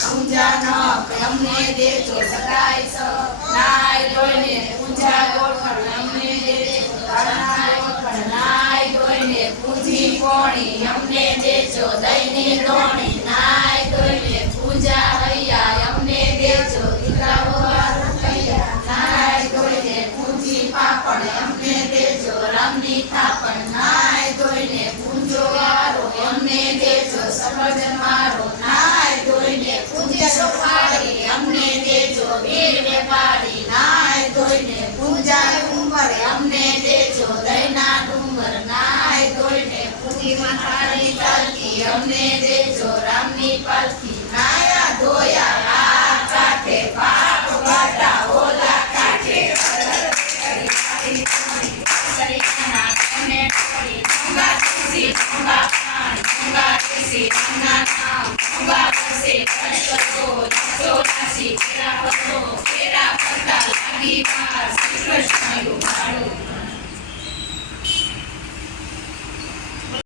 પૂંજા નખ અમને દેજો સદાય સ નાય ધોઈને પૂંજા ગોઠણ અમને દેજો ઘરના ગોઠણ નાય ધોઈને પૂંજી કોણી અમને દેજો દહીંની ધોણી નાય ધોઈને પૂંજા હૈયા અમને દેજો દીકરાઓ હૈયા નાય ધોઈને પૂંજી પાપડ અમને દેજો રામની થાપણ નાય ધોઈને પૂંજો વારો અમને દેજો સર્વજન મારો નાય ધોઈને પૂંજા સોપારી અમને દેજો વીર વેપારી નાય ધોઈને પૂંજા ડુંગર અમને દેજો દયના ડુંગર નાય ધોઈને પૂંજી માતાની પાલકી અમને દેજો રામની પાલકી નાયા ધોયા